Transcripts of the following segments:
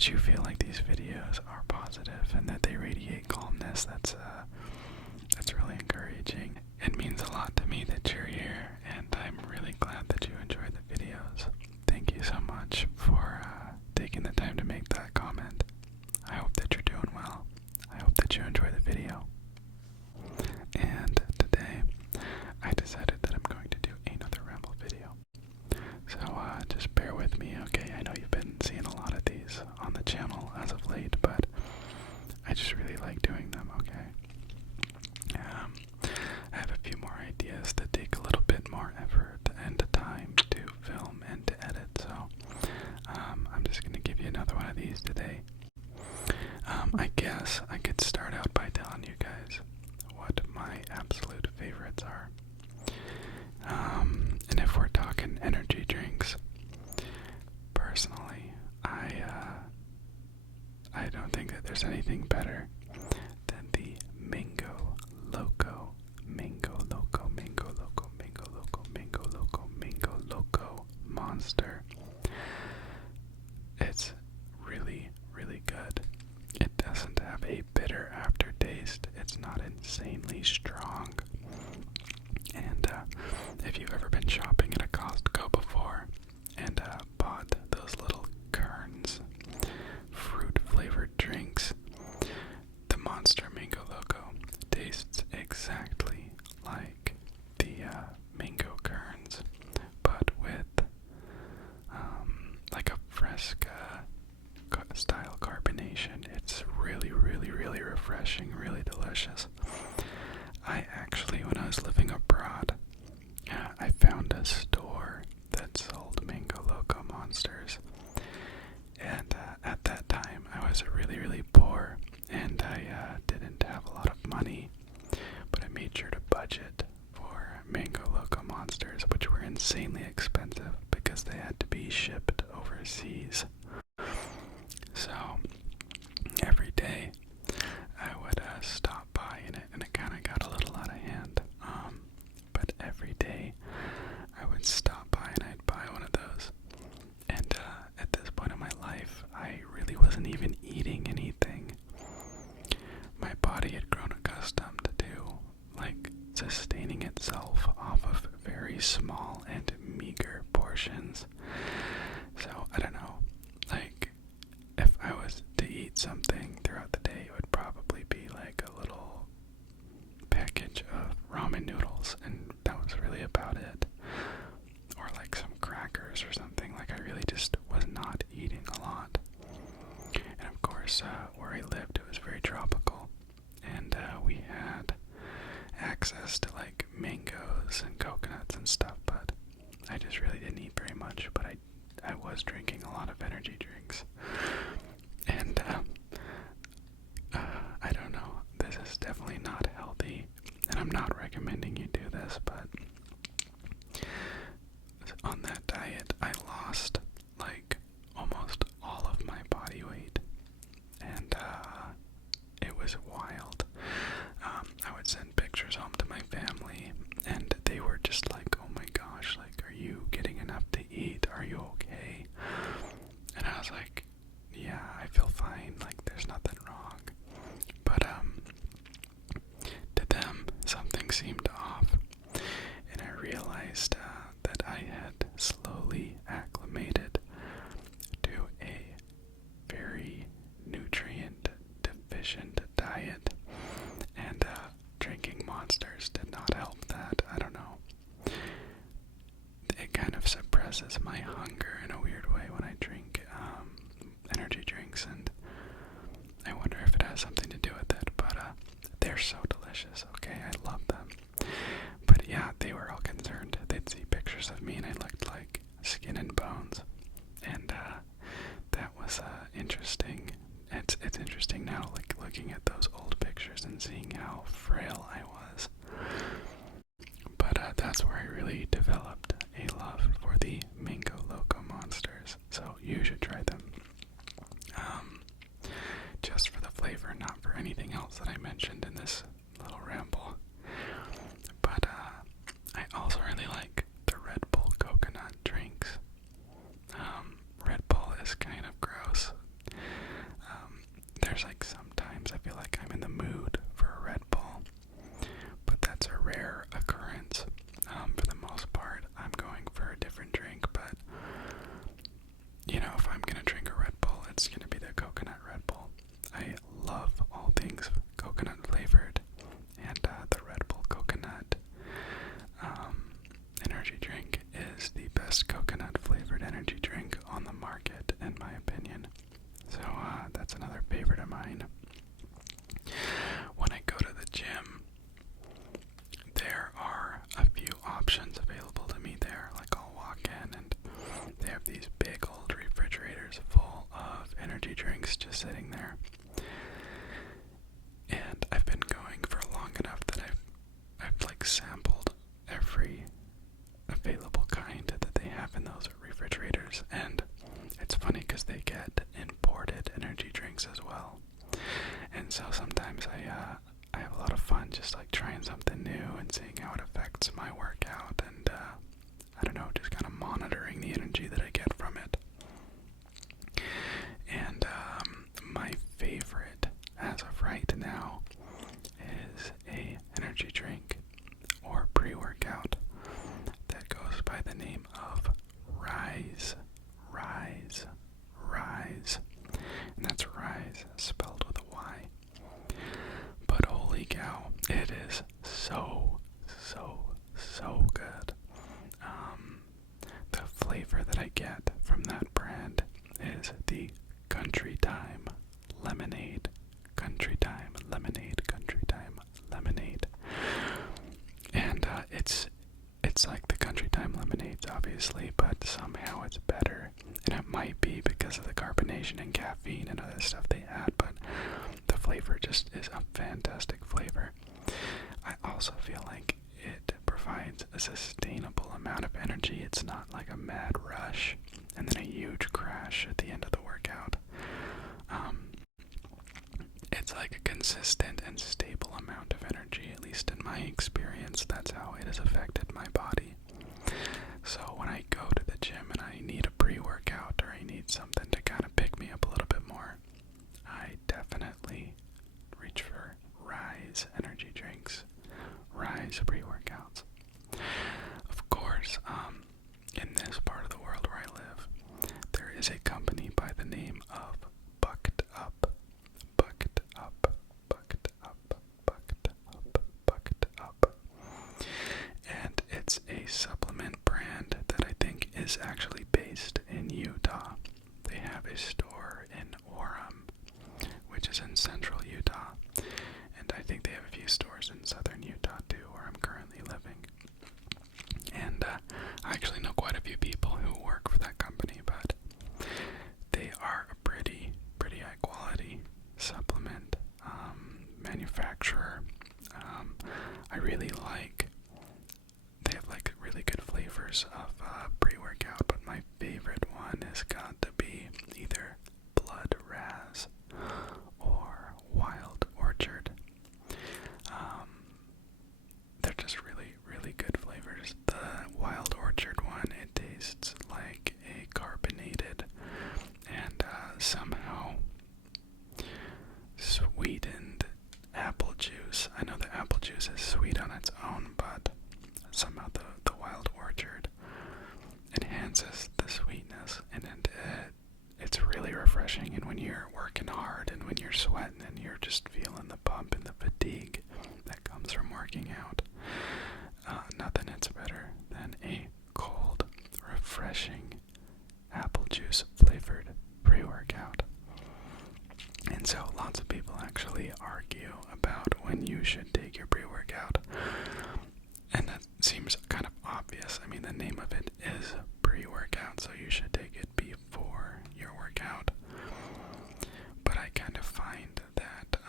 that you feel like these videos are positive and that they radiate calmness. That's really encouraging. It means a lot to me that you're here, and I'm really glad that you enjoy the videos. Thank you so much for taking the time to make that comment. I hope that you're doing well. I hope that you enjoy the video. And today, I decided that I'm going to do another ramble video. So just bear with me, okay? I know you've been seeing a lot of these on the channel as of late, but I just really like doing them, okay? I have a few more ideas that take a little bit more effort and time to film and to edit, so I'm just going to give you another one of these today. I guess I could start out by telling you guys what my absolute favorites are. And if we're talking energy drinks, personally, I don't think that there's anything better than the Mango Loco. Mango Loco, Mango Loco, Mango Loco, Mango Loco, Mango Loco Monster. It's really, really good. It doesn't have a bitter aftertaste. It's not insanely strong. And if you've ever been shopping at a Costco before and bought those little Kerns fruit-flavored drinks, the Monster Mango Loco tastes exactly like the Mango Kerns, but with like a Fresca style carbonation. It's really, really, really refreshing, really delicious. I actually, when I was living abroad, I found a store that sold Mango Loco Monsters. And at that time, I was really, really poor, and I didn't have a lot of money, but I made sure to budget for Mango Loco Monsters, which were insanely expensive because they had to be shipped overseas. So, every day, I would stop by in it, and it kind of got a little out of hand. But every day, I would stop by and I'd buy one of those. And at this point in my life, I really wasn't even eating anything. My body had grown accustomed to, like, sustaining itself off of very small and meager portions. So, I don't know, like, if I was to eat something throughout the day, it would probably be like a little package of ramen noodles, and that was really about it. Or like some crackers or something. Like, I really just was not eating a lot. And of course, where I lived, it was very tropical, and we had access to like mangoes and coconuts and stuff, but I just really didn't eat very much. But I was drinking a lot of energy drinks. And I don't know, this is definitely not healthy, and I'm not recommending you do this, but on that diet, I lost like almost all of my body weight, and it was wild. I would send pictures home to my family, and they were just like, oh my gosh, like, are you getting enough to eat? Are you okay? And I was like, yeah, I feel fine, like, there's nothing wrong. But to them, something seemed off, and I realized that I had slowly acclimated to a very nutrient deficient diet, and drinking Monsters did not help that. I don't know. It kind of suppresses my hunger in a weird way when I drink energy drinks, and I wonder if it has something to do with it, but they're so delicious, okay? I love them. But yeah, they were all concerned. They'd see pictures of me and I looked like skin and bones, and that was interesting. It's interesting now, like, looking at those old pictures and seeing how frail I was. But that's where I really developed a love for the Mango Loco Monsters, so you should try them. Just for the flavor, not for anything else that I mentioned in this little ramble. But I also really like the Redbull Coconut drinks. Red Bull is kind of gross. things coconut flavored, and the Redbull Coconut energy drink is the best coconut flavored energy drink on the market, in my opinion. So that's another favorite of mine. When I go to the gym, there are a few options available to me there. Like, I'll walk in and they have these big old refrigerators full of energy drinks just sitting there. And I've been going for long enough that I've like sampled every available kind that they have in those refrigerators. And it's funny because they get imported energy drinks as well. And so sometimes I have a lot of fun just like trying something new and seeing how it affects my workout, and I don't know, just kind of monitoring the energy that I get from it. And my favorite as of right now is a energy drink or pre-workout that goes by the name of Ryse. And that's Ryse spelled with a Y. But holy cow, it is so good. The flavor that I get from that brand is the Country Time Lemonade. Country Time Lemonade. And it's like the Country Time lemonades, obviously, but somehow it's better. And it might be because of the carbonation and caffeine and other stuff they add, but the flavor just is a fantastic flavor. I also feel like it provides a sustainable amount of energy. It's not like a mad rush and then a huge crash at the end of the workout. It's like a consistent and stable amount of energy, at least in my experience. That's how it has affected my body. So when I go to the gym and I need a pre-workout or I need something to kind of pick me up a little bit more, I definitely reach for Ryse energy drinks, Ryse pre-workouts. Of course, in this part of the world where I live, there is a company by the name of Bucked Up. And it's a supplement brand that I think is actually based in Utah. They have a store in Orem, which is in central Utah, and I think they have a few stores in southern Utah too, where I'm currently living. And I actually know quite a few people who work for that company, but they are a pretty high quality supplement manufacturer. I really like, they have like really good flavors of pre-workout, but my favorite one has got to be either Blood Raz or Wild Orchard. They're just really good flavors. The Wild Orchard one, it tastes like a carbonated and somehow sweetened apple juice. I know the apple juice is sweet on its own, but somehow the Wild Orchard enhances the sweetness, and it's really refreshing. And when you're working hard and when you're sweating and you're just feeling the bump and the fatigue that comes from working out, nothing hits better than a cold, refreshing apple juice flavored pre-workout. And so lots of people actually argue about when you should take your pre-workout, and that seems kind of obvious. I mean, the name of it is pre-workout, so you should take it before your workout. But I kind of find that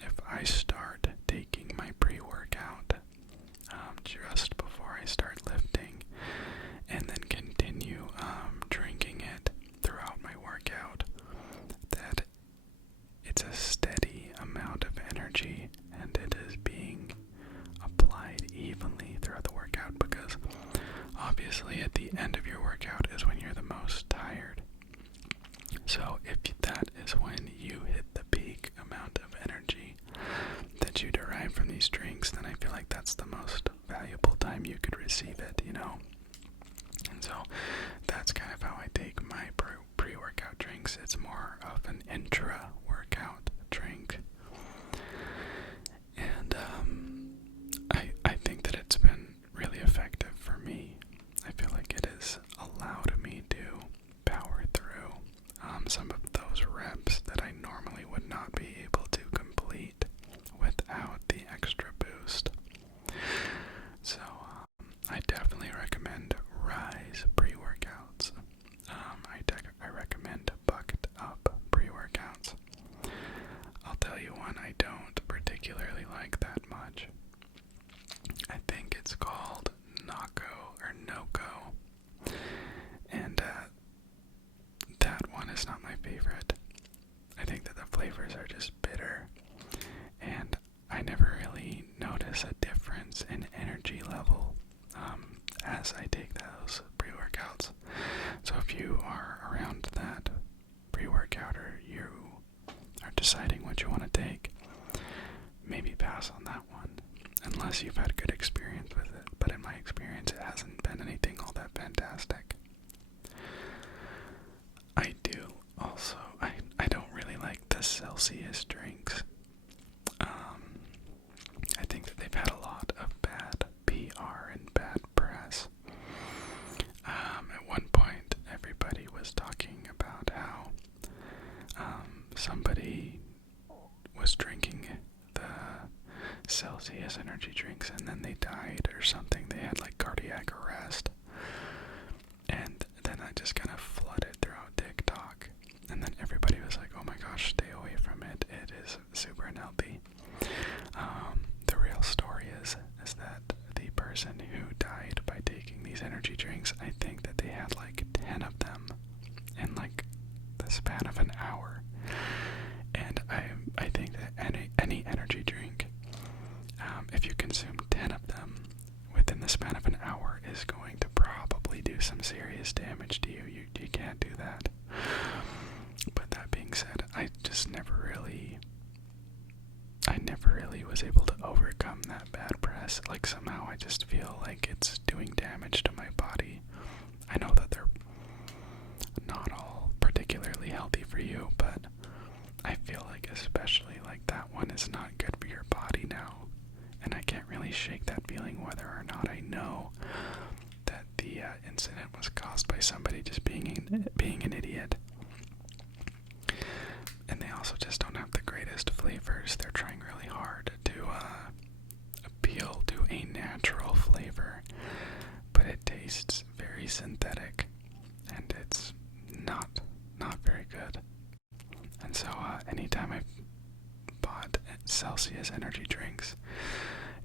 if I start taking my pre-workout just before I start lifting, and then continue drinking it throughout my workout, that it's a steady amount of energy and it is being applied evenly throughout the workout, because obviously at the end of your workout is when you're the most tired. So if that is when you hit the peak amount of energy that you derive from these drinks, then I feel like that's the most valuable time you could receive it, you know? And so that's kind of how I take my pre-workout drinks. It's more of an intra-workout drink. particularly like that much. I think it's called NOCCO or NOCCO, and that one is not my favorite. I think that the flavors are just bitter, and I never really notice a difference in energy level as I take those pre-workouts. So if you are around that pre-workout or you are deciding what you want to take, maybe pass on that one, unless you've had good experience with it. But in my experience, it hasn't been anything all that fantastic. I do also, I don't really like the Celsius drinks. I think that they've had a lot of bad PR and bad press. At one point, everybody was talking about how somebody was drinking the Celsius energy drinks and then they died or something. They had like cardiac arrest. And then that just kind of flooded throughout TikTok. And then everybody was like, oh my gosh, stay away from it. It is super unhealthy. The real story is that the person who died by taking these energy drinks, I think that they had like 10 of them in like the span of an hour. And I think that any energy drink, if you consume 10 of them within the span of an hour, is going to probably do some serious damage to you. You can't do that. But that being said, I never really was able to overcome that bad press. Like somehow I just feel like it's doing damage to my body. I know that they're not all particularly healthy for you, but I feel like especially like that one is not good for your body now. And I can't really shake that feeling whether or not I know that the incident was caused by somebody just being an idiot. And they also just don't have the greatest flavors. They're trying really hard to appeal to a natural flavor, but it tastes very synthetic, and it's not very good. And so anytime I've bought Celsius energy drinks,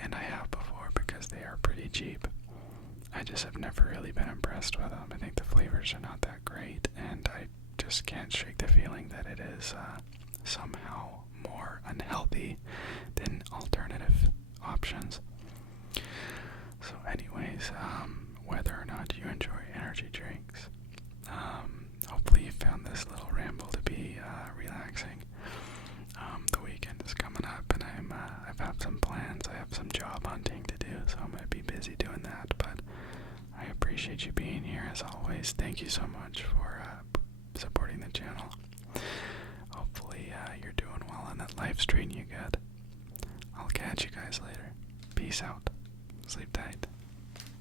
and I have before because they are pretty cheap, I just have never really been impressed with them. I think the flavors are not that great, and I just can't shake the feeling that it is somehow more unhealthy than alternative options. So anyways, whether or not you enjoy energy drinks, hopefully you found this little ramble to be relaxing. The weekend is coming up, and I've had some plans. I have some job hunting to do, so I'm going to be busy doing that, but I appreciate you being here as always. Thank you so much for supporting the channel. Hopefully you're doing well and that life's treating you good. I'll catch you guys later. Peace out. Sleep tight.